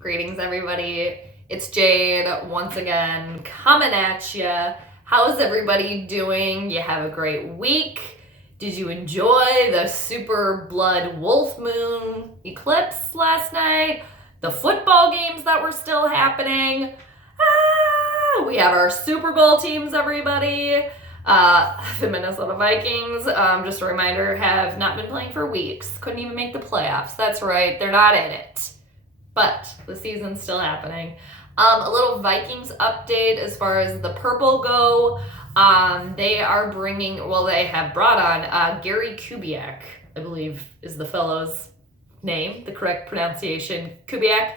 Greetings, everybody. It's Jade once again coming at you. How's everybody doing? You have a great week? Did you enjoy the super blood wolf moon eclipse last night? The football games that were still happening? We have our Super Bowl teams, everybody. The Minnesota Vikings, just a reminder, have not been playing for weeks. Couldn't even make the playoffs. That's right, they're not in it. But the season's still happening. A little Vikings update as far as the purple go. They have brought on Gary Kubiak, I believe is the fellow's name, the correct pronunciation, Kubiak.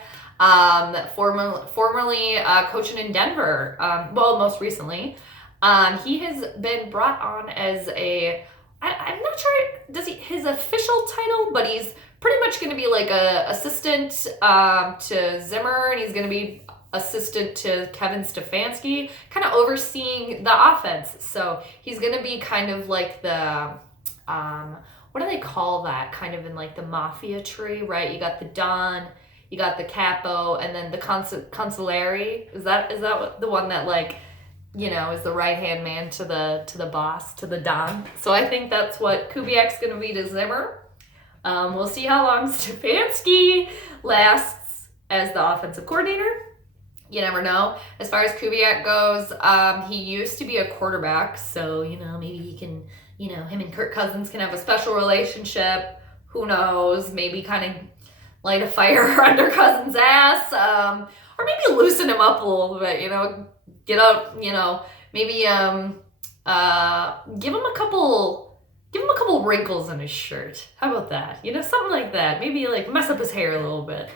Formerly coaching in Denver, most recently. He has been brought on as I'm not sure, his official title, but he's pretty much going to be like a assistant to Zimmer, and he's going to be assistant to Kevin Stefanski, kind of overseeing the offense. So he's going to be kind of like the, what do they call that? Kind of in like the mafia tree, right? You got the Don, you got the Capo, and then the Consigliere. Is that the one that is the right-hand man to the boss, to the Don? So I think that's what Kubiak's going to be to Zimmer. We'll see how long Stefanski lasts as the offensive coordinator. You never know. As far as Kubiak goes, he used to be a quarterback, so, maybe he can, him and Kirk Cousins can have a special relationship. Who knows? Maybe kind of light a fire under Cousins' ass, or maybe loosen him up a little bit, get up, maybe give him a couple wrinkles in his shirt. How about that? Something like that. Maybe mess up his hair a little bit.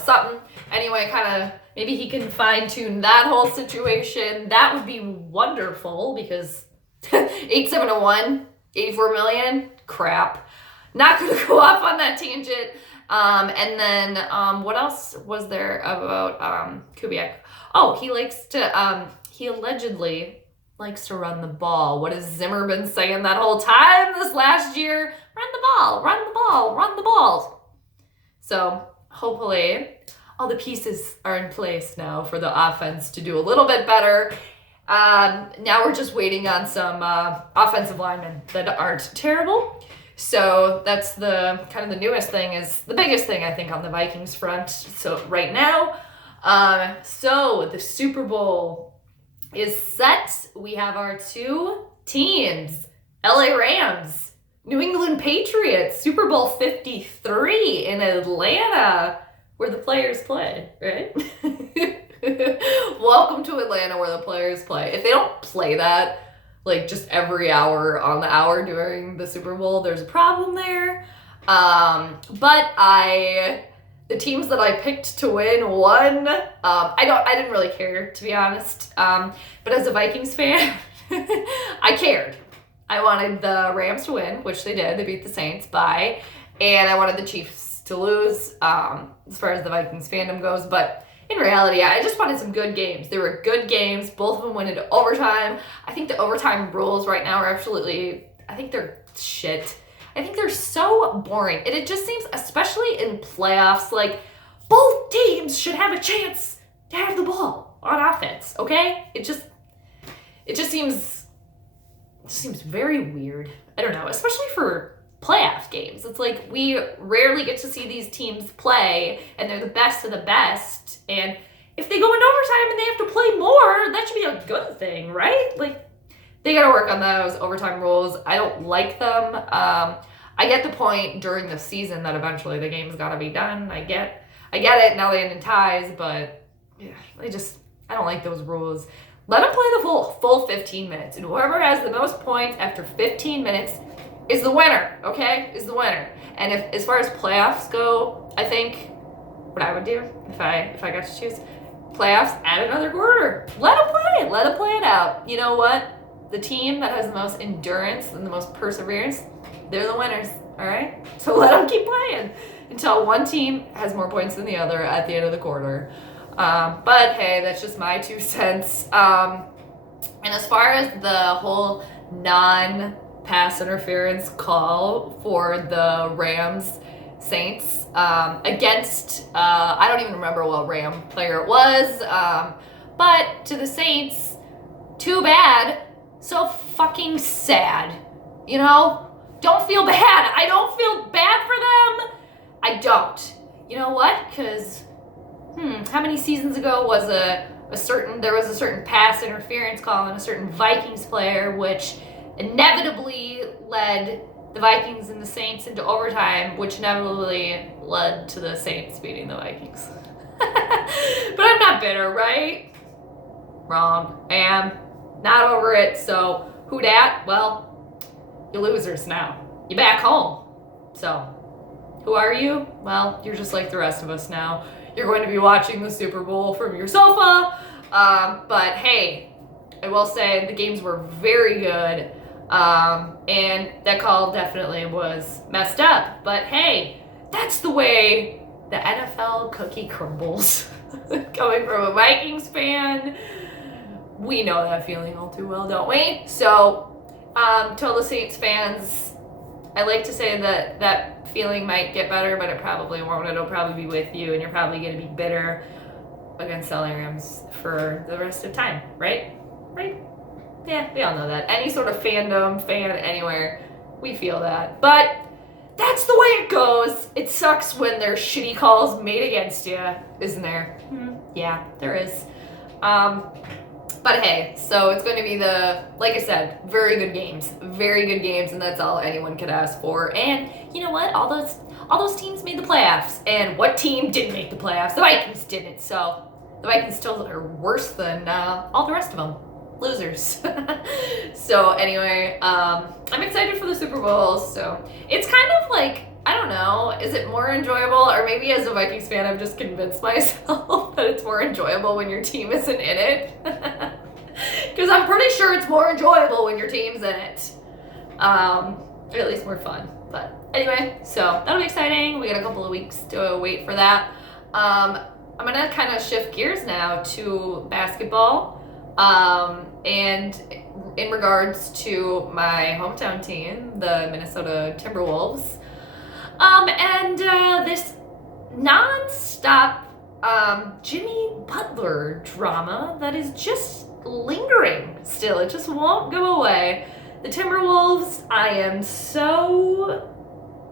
Something. Anyway, kind of maybe he can fine tune that whole situation. That would be wonderful because 8701, 84 million, crap. Not going to go off on that tangent. And then what else was there about Kubiak? Oh, he allegedly likes to run the ball. What has Zimmer been saying that whole time this last year? Run the ball, run the ball, run the ball. So hopefully all the pieces are in place now for the offense to do a little bit better. Now we're just waiting on some offensive linemen that aren't terrible. So that's the kind of the newest thing, is the biggest thing I think on the Vikings front. So right now, so the Super Bowl is set. We have our two teams, LA Rams, New England Patriots, Super Bowl 53 in Atlanta, where the players play, right? Welcome to Atlanta, where the players play. If they don't play that just every hour on the hour during the Super Bowl, there's a problem there. But the teams that I picked to win won. I didn't really care, to be honest. But as a Vikings fan, I cared. I wanted the Rams to win, which they did. They beat the Saints and I wanted the Chiefs to lose, as far as the Vikings fandom goes. But in reality, I just wanted some good games. They were good games. Both of them went into overtime. I think the overtime rules right now are I think they're shit. I think they're so boring. And it just seems, especially in playoffs, both teams should have a chance to have the ball on offense, okay? It just seems very weird. I don't know, especially for playoff games. It's we rarely get to see these teams play, and they're the best of the best. And if they go into overtime and they have to play more, that should be a good thing, right? They got to work on those overtime rules. I don't like them. I get the point during the season that eventually the game's got to be done. I get it. Now they end in ties, but yeah, I don't like those rules. Let them play the full 15 minutes, and whoever has the most points after 15 minutes is the winner. Okay, is the winner. And as far as playoffs go, I think what I would do if I got to choose playoffs, add another quarter. Let them play it out. You know what? The team that has the most endurance and the most perseverance, they're the winners, all right? So let them keep playing until one team has more points than the other at the end of the quarter. But hey, that's just my 2 cents. And as far as the whole non-pass interference call for the Rams Saints against, I don't even remember what Ram player it was, but to the Saints, too bad, so fucking sad, you know? Don't feel bad. I don't feel bad for them. I don't. You know what? Because, how many seasons ago was there was a certain pass interference call on a certain Vikings player, which inevitably led the Vikings and the Saints into overtime, which inevitably led to the Saints beating the Vikings. But I'm not bitter, right? Wrong. I am not over it. So who dat? Well, you losers now. You're back home. So who are you? Well, you're just like the rest of us now. You're going to be watching the Super Bowl from your sofa. But hey, I will say the games were very good. And that call definitely was messed up. But hey, that's the way the NFL cookie crumbles. Coming from a Vikings fan, we know that feeling all too well, don't we? So, to all the Saints fans, I like to say that that feeling might get better, but it probably won't. It'll probably be with you, and you're probably going to be bitter against the Rams for the rest of time, right? Right? Yeah, we all know that. Any sort of fan anywhere, we feel that. But that's the way it goes. It sucks when there's shitty calls made against you, isn't there? Yeah, there is. But hey, so it's going to be like I said, very good games, and that's all anyone could ask for. And you know what? All those teams made the playoffs, and what team didn't make the playoffs? The Vikings didn't. So the Vikings still are worse than all the rest of them. Losers. So anyway, I'm excited for the Super Bowl. So it's kind of like, I don't know, is it more enjoyable? Or maybe as a Vikings fan, I've just convinced myself that it's more enjoyable when your team isn't in it. Because I'm pretty sure it's more enjoyable when your team's in it. At least more fun. But anyway, so that'll be exciting. We got a couple of weeks to wait for that. I'm going to kind of shift gears now to basketball. And in regards to my hometown team, the Minnesota Timberwolves, and this non-stop Jimmy Butler drama that is just lingering still. It just won't go away. The Timberwolves, I am so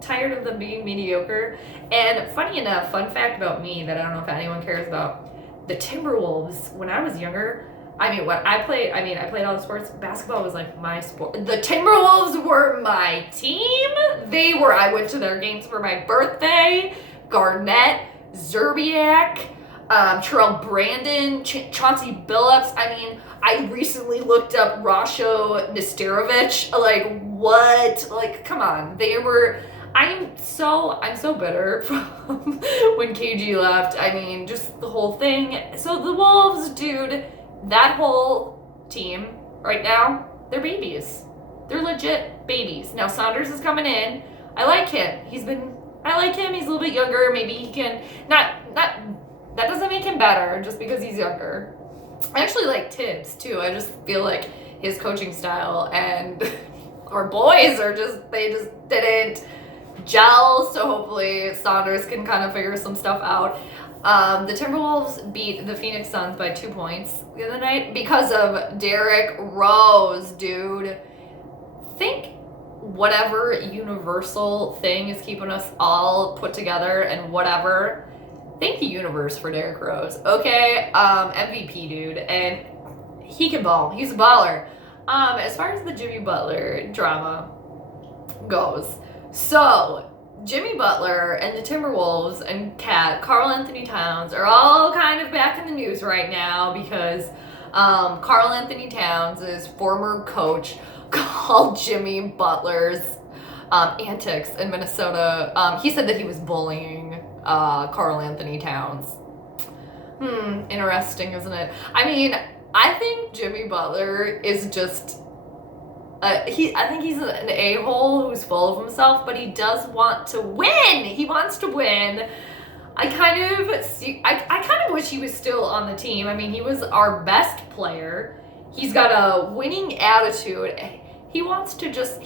tired of them being mediocre. And funny enough, fun fact about me that I don't know if anyone cares about, the Timberwolves, when I was younger, I played all the sports. Basketball was like my sport. The Timberwolves were my team. I went to their games for my birthday. Garnett, Zerbiak, Terrell Brandon, Chauncey Billups. I recently looked up Rasho Nesterovic. Like, what? Like, come on. I'm so bitter from when KG left. Just the whole thing. So the Wolves, dude, that whole team right now, they're babies. They're legit babies. Now Saunders is coming in. I like him. I like him. He's a little bit younger. Maybe he can that doesn't make him better just because he's younger. I actually like Tibbs too. I just feel like his coaching style and our boys they just didn't gel. So hopefully Saunders can kind of figure some stuff out. The Timberwolves beat the Phoenix Suns by 2 points the other night because of Derrick Rose, dude. Think whatever universal thing is keeping us all put together and whatever. Thank the universe for Derrick Rose, okay? MVP, dude, and he can ball. He's a baller. As far as the Jimmy Butler drama goes, so Jimmy Butler and the Timberwolves and Karl Anthony Towns are all kind of back in the news right now because Karl Anthony Towns' former coach called Jimmy Butler's antics in Minnesota. He said that he was bullying Karl Anthony Towns. Interesting, isn't it? I think Jimmy Butler is just I think he's an a-hole who's full of himself, but he does want to win. He wants to win. I kind of wish he was still on the team. He was our best player. He's got a winning attitude. He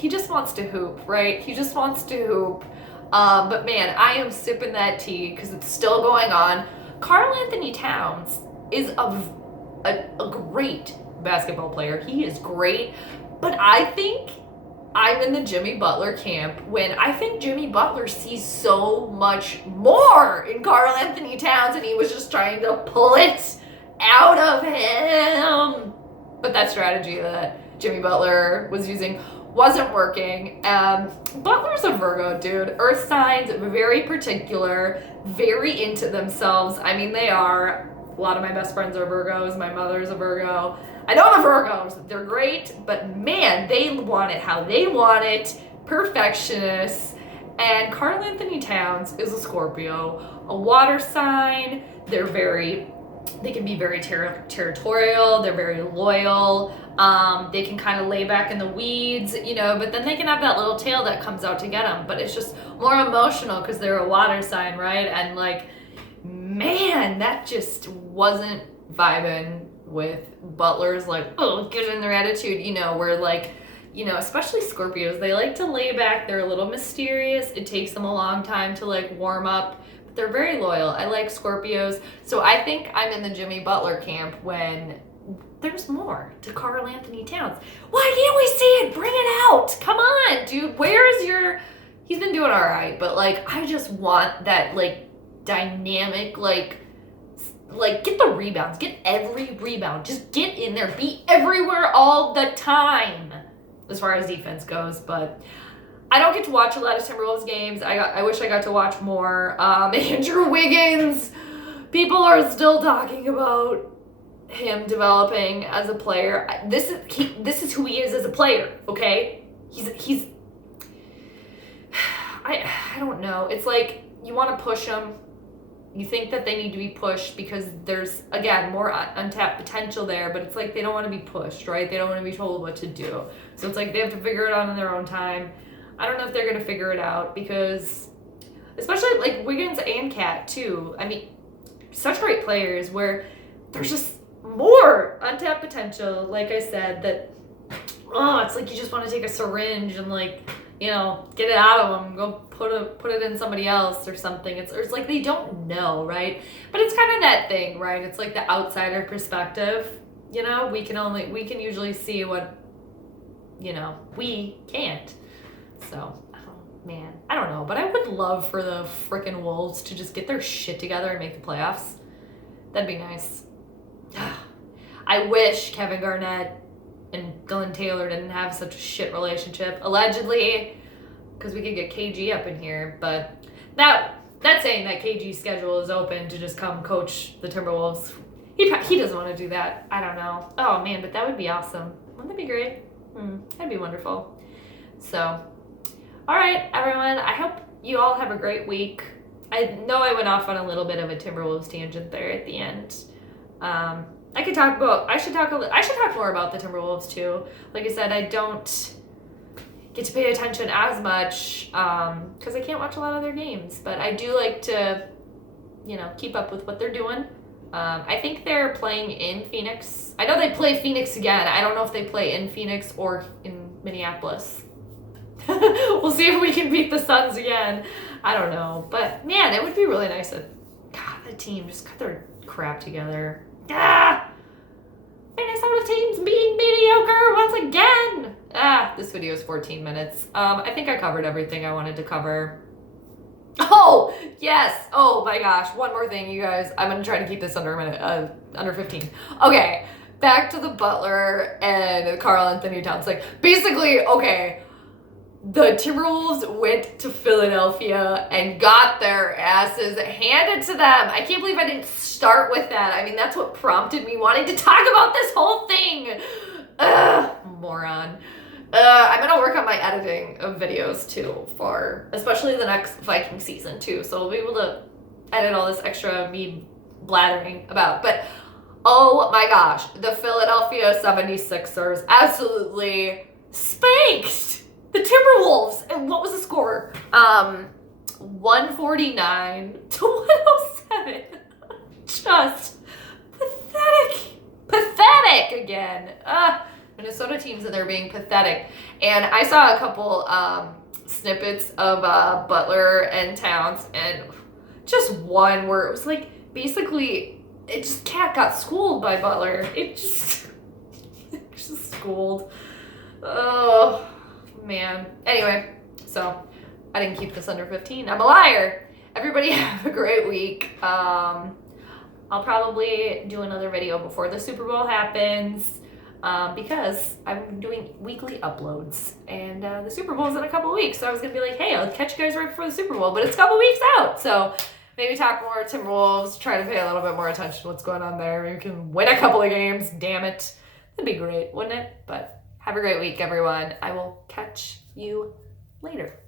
just wants to hoop, right? He just wants to hoop. But man, I am sipping that tea because it's still going on. Karl Anthony Towns is a great basketball player. He is great. But I think I'm in the Jimmy Butler camp when I think Jimmy Butler sees so much more in Karl Anthony Towns and he was just trying to pull it out of him. But that strategy that Jimmy Butler was using wasn't working. Butler's a Virgo, dude. Earth signs, very particular, very into themselves. I mean, they are. A lot of my best friends are Virgos. My mother's a Virgo. I know the Virgos. They're great, but man, they want it how they want it. Perfectionists. And Karl Anthony Towns is a Scorpio, a water sign. They can be very territorial. They're very loyal. They can kind of lay back in the weeds, but then they can have that little tail that comes out to get them. But it's just more emotional because they're a water sign, right? And like, man, that just wasn't vibing with Butler's like, oh, get in their attitude, where like, especially Scorpios, they like to lay back. They're a little mysterious. It takes them a long time to like warm up. They're very loyal. I like Scorpios. So I think I'm in the Jimmy Butler camp when there's more to Karl Anthony Towns. Why can't we see it? Bring it out. Come on, dude. He's been doing all right, but like, I just want that like dynamic, like get the rebounds. Get every rebound. Just get in there. Be everywhere all the time as far as defense goes, but I don't get to watch a lot of Timberwolves games. I wish I got to watch more. Andrew Wiggins, people are still talking about him developing as a player. This is who he is as a player, okay? He's I don't know. It's like you want to push him. You think that they need to be pushed because there's, again, more untapped potential there, but it's like they don't want to be pushed, right? They don't want to be told what to do. So it's like they have to figure it out in their own time. I don't know if they're going to figure it out because, especially like Wiggins and Cat too. I mean, such great players where there's just more untapped potential. Like I said, that, it's like you just want to take a syringe and like, get it out of them, go put it in somebody else or something. It's like they don't know, right? But it's kind of that thing, right? It's like the outsider perspective. We can usually see what, we can't. So, oh, man, I don't know. But I would love for the frickin' Wolves to just get their shit together and make the playoffs. That'd be nice. I wish Kevin Garnett and Glenn Taylor didn't have such a shit relationship. Allegedly, because we could get KG up in here. But that's saying that KG's schedule is open to just come coach the Timberwolves. He doesn't want to do that. I don't know. Oh, man, but that would be awesome. Wouldn't that be great? That'd be wonderful. So, all right, everyone. I hope you all have a great week. I know I went off on a little bit of a Timberwolves tangent there at the end. I should talk more about the Timberwolves too. Like I said, I don't get to pay attention as much because I can't watch a lot of their games. But I do like to, keep up with what they're doing. I think they're playing in Phoenix. I know they play Phoenix again. I don't know if they play in Phoenix or in Minneapolis. We'll see if we can beat the Suns again. I don't know. But, man, it would be really nice if, the team just got their crap together. Minnesota team's being mediocre once again. This video is 14 minutes. I think I covered everything I wanted to cover. Oh, yes. Oh, my gosh. One more thing, you guys. I'm going to try to keep this under a minute, under 15. Okay, back to the Butler and Karl Anthony Towns. Like, basically, okay, the Timberwolves went to Philadelphia and got their asses handed to them. I can't believe I didn't start with that. I mean, that's what prompted me wanting to talk about this whole thing. Moron. I'm going to work on my editing of videos, too, for especially the next Viking season, too. So I'll be able to edit all this extra me blathering about. But, oh, my gosh. The Philadelphia 76ers absolutely spanked the Timberwolves. And what was the score? 149 to 107. Just pathetic. Pathetic again. Minnesota teams and they're being pathetic. And I saw a couple snippets of Butler and Towns, and just one where it was like basically it just Cat got schooled by Butler. It just schooled. Oh man. Anyway, so I didn't keep this under 15. I'm a liar. Everybody have a great week. I'll probably do another video before the Super Bowl happens. Because I'm doing weekly uploads, and the Super Bowl is in a couple weeks, so I was gonna be like, hey, I'll catch you guys right before the Super Bowl, but it's a couple weeks out, so maybe talk more Timberwolves, try to pay a little bit more attention to what's going on there. Maybe we can win a couple of games, damn it. That'd be great, wouldn't it? But have a great week, everyone. I will catch you later.